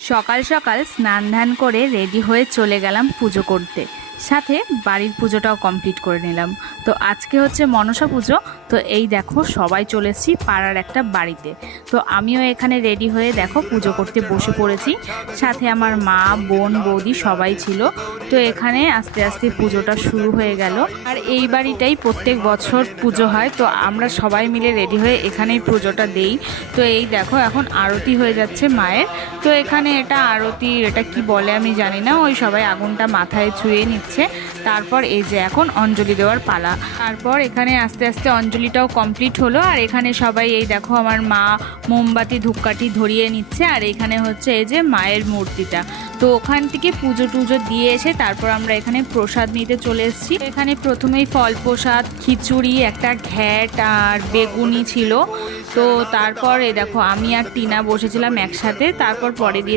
সকাল সকাল স্নান ধান করে রেডি হয়ে চলে গেলাম পুজো করতে, সাথে বাড়ির পুজোটাও কমপ্লিট করে নিলাম। তো আজকে হচ্ছে মনসা পুজো। তো এই দেখো সবাই চলে এসেছি পাড়ার একটা বাড়িতে। তো আমিও এখানে রেডি হয়ে দেখো পুজো করতে বসে পড়েছি, সাথে আমার মা বোন বৌদি সবাই ছিল। তো এখানে আস্তে আস্তে পুজোটা শুরু হয়ে গেল। আর এই বাড়িটাই প্রত্যেক বছর পুজো হয়, তো আমরা সবাই মিলে রেডি হয়ে এখানেই পুজোটা দেই। তো এই দেখো এখন আরতি হয়ে যাচ্ছে মায়ের। তো এখানে এটা আরতি, এটা কি বলে আমি জানি না, ওই সবাই আগুনটা মাথায় ছুঁয়ে নিচ্ছে। তারপর এই যে এখন অঞ্জলি দেওয়ার পালা। তারপর এখানে আস্তে আস্তে অঞ্জলিটাও কমপ্লিট হলো। আর এখানে সবাই এই দেখো আমার মা মোমবাতি ধূপকাঠি ধরিয়ে নিচ্ছে। আর এখানে হচ্ছে এই যে মায়ের মূর্তিটা। তো ওখান থেকে পুজো টুজো দিয়ে এসে তারপর আমরা এখানে প্রসাদ নিতে চলে এসেছি। এখানে প্রথমেই ফল প্রসাদ, খিচুড়ি, একটা ঘ্যাট আর বেগুনি ছিল। তো তারপর এই দেখো আমি আর টিনা বসেছিলাম একসাথে। তারপর পরে দিয়ে